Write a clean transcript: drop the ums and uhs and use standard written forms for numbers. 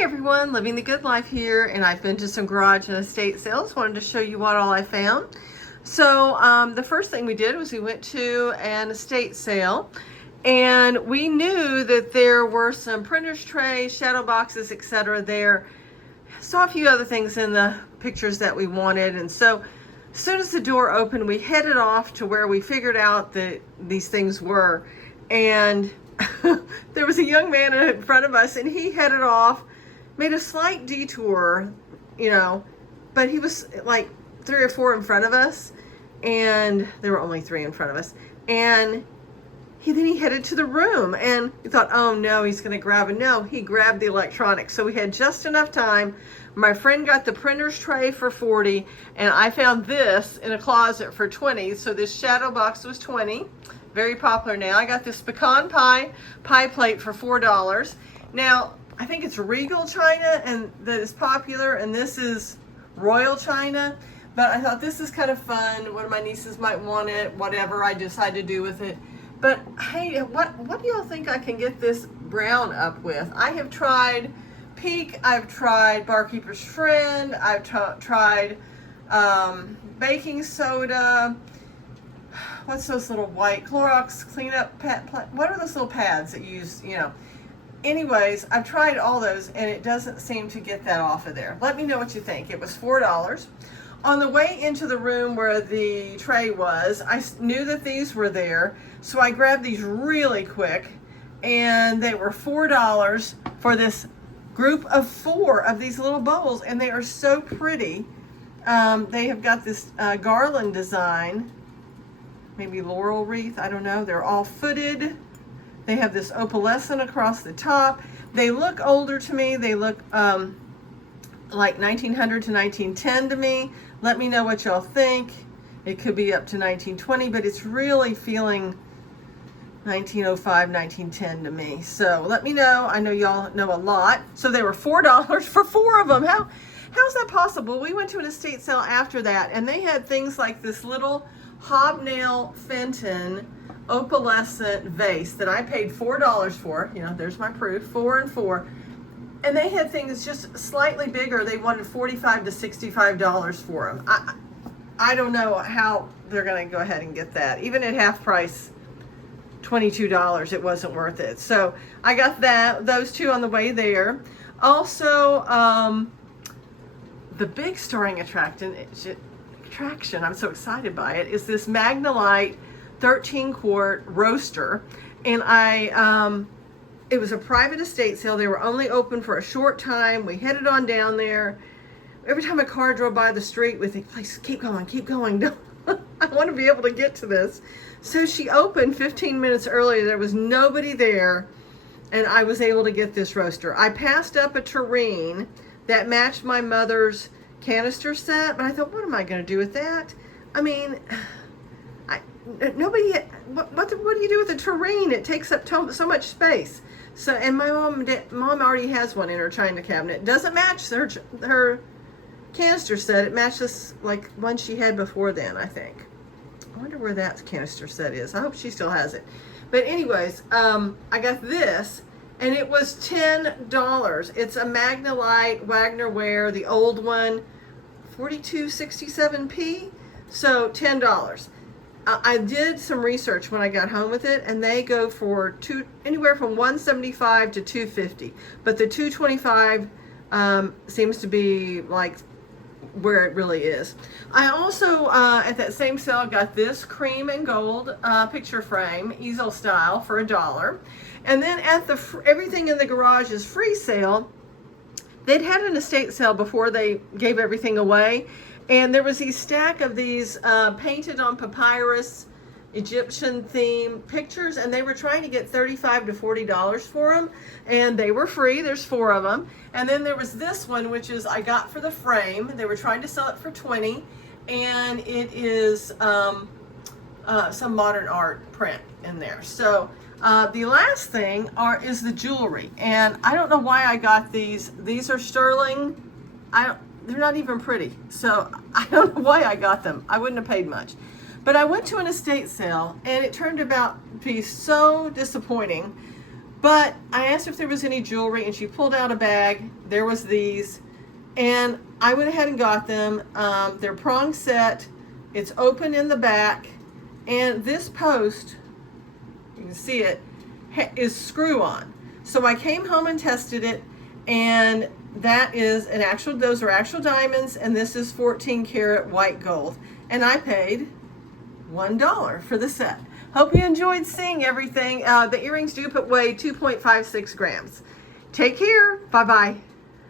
Hi everyone, living the good life here, and I've been to some garage and estate sales. Wanted to show you what all I found. So the first thing we did was we went to an estate sale, and we knew that there were some printers trays, shadow boxes, etc. there. Saw a few other things in the pictures that we wanted, and so as soon as the door opened, we headed off to where we figured out that these things were, and there was a young man in front of us, and he headed off, made a slight detour, but he was like 3 or 4 in front of us, and there were only 3 in front of us, and then he headed to the room, and we thought, oh no, he's going to grab it. No, he grabbed the electronics, so we had just enough time. My friend got the printer's tray for $40, and I found this in a closet for $20, so this shadow box was $20. Very popular now. I got this pecan pie plate for $4. Now, I think it's Regal China and that is popular, and this is Royal China, but I thought this is kind of fun. One of my nieces might want it, whatever I decide to do with it. But hey, what do y'all think I can get this brown up with? I have tried Peak, I've tried Barkeeper's Friend, I've tried baking soda. What's those little white Clorox cleanup pad? What are those little pads that you use, Anyways, I've tried all those, and it doesn't seem to get that off of there. Let me know what you think. It was $4. On the way into the room where the tray was, I knew that these were there, so I grabbed these really quick, and they were $4 for this group of 4 of these little bowls, and they are so pretty. They have got this garland design, maybe laurel wreath, I don't know. They're all footed. They have this opalescent across the top. They look older to me. They look like 1900 to 1910 to me. Let me know what y'all think. It could be up to 1920, but it's really feeling 1905, 1910 to me. So let me know. I know y'all know a lot. So they were $4 for 4 of them. How's that possible? We went to an estate sale after that, and they had things like this little hobnail Fenton opalescent vase that I paid $4 for. There's my proof, 4 and 4. And they had things just slightly bigger. They wanted $45 to $65 for them. I don't know how they're going to go ahead and get that. Even at half price, $22, it wasn't worth it. So I got those 2 on the way there. Also, the big storing attraction, I'm so excited by it, is this Magnalite 13-quart roaster. And it was a private estate sale. They were only open for a short time. We headed on down there. Every time a car drove by the street, we think, please keep going, keep going. I want to be able to get to this. So she opened 15 minutes earlier. There was nobody there, and I was able to get this roaster. I passed up a tureen that matched my mother's canister set, but I thought, what am I going to do with that? I mean, what do you do with a tureen? It takes up so much space. So, and my mom already has one in her china cabinet. It doesn't match her canister set. It matches like one she had before then, I think. I wonder where that canister set is. I hope she still has it. But anyways, I got this, and it was $10. It's a Magnalite Wagner Ware, the old one, 4267p, so $10. I did some research when I got home with it, and they go for anywhere from $175 to $250, but the $225 seems to be like where it really is. I also at that same sale got this cream and gold picture frame, easel style, for $1. And then at the Everything in the Garage is Free sale, they'd had an estate sale before they gave everything away, and there was these stack of these painted on papyrus Egyptian theme pictures, and they were trying to get $35 to $40 for them, and they were free. There's 4 of them. And then there was this one, which is I got for the frame. They were trying to sell it for $20, and it is some modern art print in there. So the last thing is the jewelry, and I don't know why I got these. These are sterling. They're not even pretty, so I don't know why I got them. I wouldn't have paid much. But I went to an estate sale, and it turned out to be so disappointing. But I asked if there was any jewelry, and she pulled out a bag. There was these, and I went ahead and got them. They're prong set. It's open in the back, and this post, you can see it, is screw on. So I came home and tested it, and that is an actual, those are actual diamonds, and this is 14 karat white gold. And I paid $1 for the set. Hope you enjoyed seeing everything. The earrings do weigh 2.56 grams. Take care. Bye-bye.